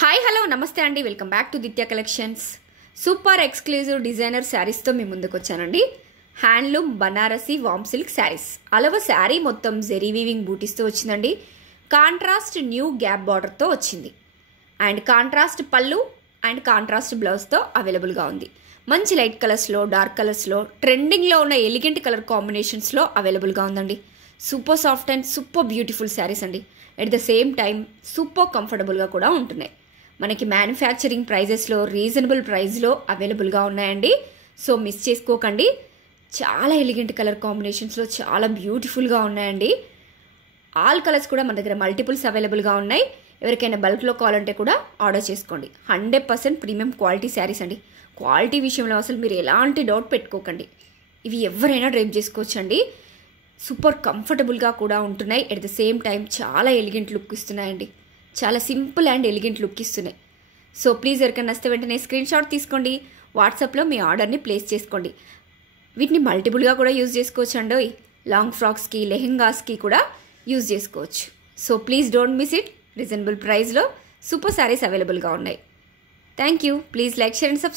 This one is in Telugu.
హాయ్ హలో నమస్తే అండి, welcome back to Ditya collections. Super exclusive designer శారీస్తో మీ ముందుకు వచ్చానండి. హ్యాండ్లూమ్ బనారసి వామ్ సిల్క్ శారీస్. అలవ శారీ మొత్తం జెరీ వీవింగ్ బూటీస్తో వచ్చిందండి. కాంట్రాస్ట్ న్యూ గ్యాప్ బార్డర్తో వచ్చింది అండ్ కాంట్రాస్ట్ పళ్ళు అండ్ కాంట్రాస్ట్ బ్లౌజ్తో అవైలబుల్గా ఉంది. మంచి లైట్ కలర్స్లో, డార్క్ కలర్స్లో, ట్రెండింగ్లో ఉన్న ఎలిగెంట్ కలర్ కాంబినేషన్స్లో అవైలబుల్గా ఉందండి. Super soft and super beautiful saris అండి. At the same time super కంఫర్టబుల్గా కూడా ఉంటున్నాయి. మనకి మ్యానుఫ్యాక్చరింగ్ ప్రైజెస్లో రీజనబుల్ ప్రైస్లో అవైలబుల్గా ఉన్నాయండి. సో మిస్ చేసుకోకండి. చాలా ఎలిగెంట్ కలర్ కాంబినేషన్స్లో చాలా బ్యూటిఫుల్గా ఉన్నాయండి. ఆల్ కలర్స్ కూడా మన దగ్గర మల్టిపుల్స్ అవైలబుల్గా ఉన్నాయి. ఎవరికైనా బల్క్లో కావాలంటే కూడా ఆర్డర్ చేసుకోండి. 100% ప్రీమియం క్వాలిటీ శారీస్ అండి. క్వాలిటీ విషయంలో అసలు మీరు ఎలాంటి డౌట్ పెట్టుకోకండి. ఇవి ఎవరైనా డ్రైప్ చేసుకోవచ్చండి. సూపర్ కంఫర్టబుల్గా కూడా ఉంటున్నాయి. ఎట్ ద సేమ్ టైం చాలా ఎలిగెంట్ లుక్ ఇస్తున్నాయండి. చాలా సింపుల్ అండ్ ఎలిగెంట్ లుక్ ఇస్తున్నాయి. సో ప్లీజ్ ఎవరికైనా నచ్చితే వెంటనే స్క్రీన్ షాట్ తీసుకోండి. వాట్సాప్లో మీ ఆర్డర్ని ప్లేస్ చేసుకోండి. వీటిని మల్టిపుల్గా కూడా యూజ్ చేసుకోవచ్చు అండి. లాంగ్ ఫ్రాక్స్కి, లెహెంగాస్కి కూడా యూజ్ చేసుకోవచ్చు. So please don't miss it. Reasonable ప్రైస్లో సూపర్ శారీస్ అవైలబుల్గా ఉన్నాయి. Thank you. Please like, share and subscribe.